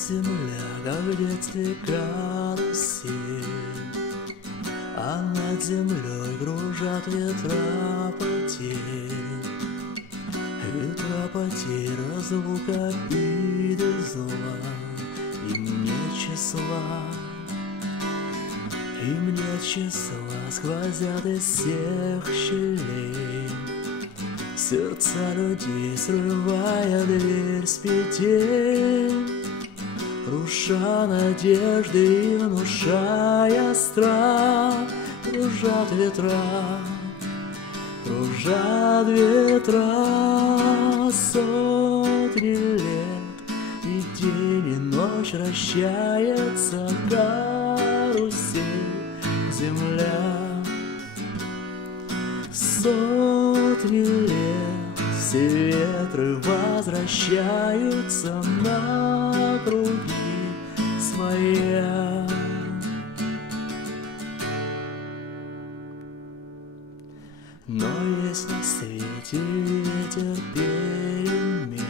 земля, как в детстве карусель, а над землей кружат ветра потерь. Ветра потерь, разлука, обиды, зла, им нет числа, им нет числа, сквозят из всех щелей сердца людей, срывая дверь с петель, руша надежды и внушая страх. Кружат ветра, кружат ветра, сотни лет, и день и ночь вращается карусель земля. Сотни лет все ветры возвращаются на круги своя. Но есть на свете ветер перемен,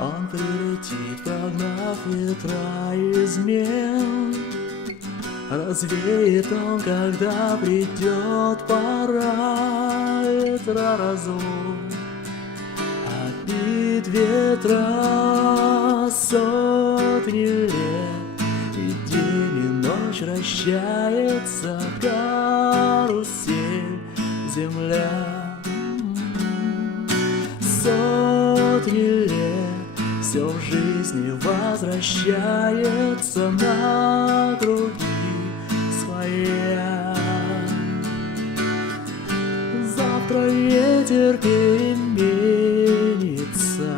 он прилетит, прогнав ветра измен. Развеет он, когда придет пора, ветра разлук, обид ветра. Сотни лет, и день и ночь вращается карусель земля. Сотни лет, все в жизни возвращается на круги своя. Завтра ветер переменится,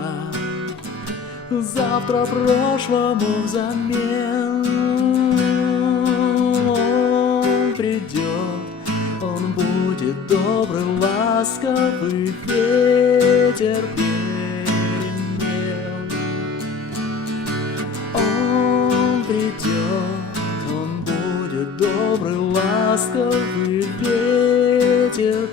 завтра прошлому взамен. Он придет, он будет добрый, ласковый ветер перемен. Он придет, он будет добрый, ласковый ветер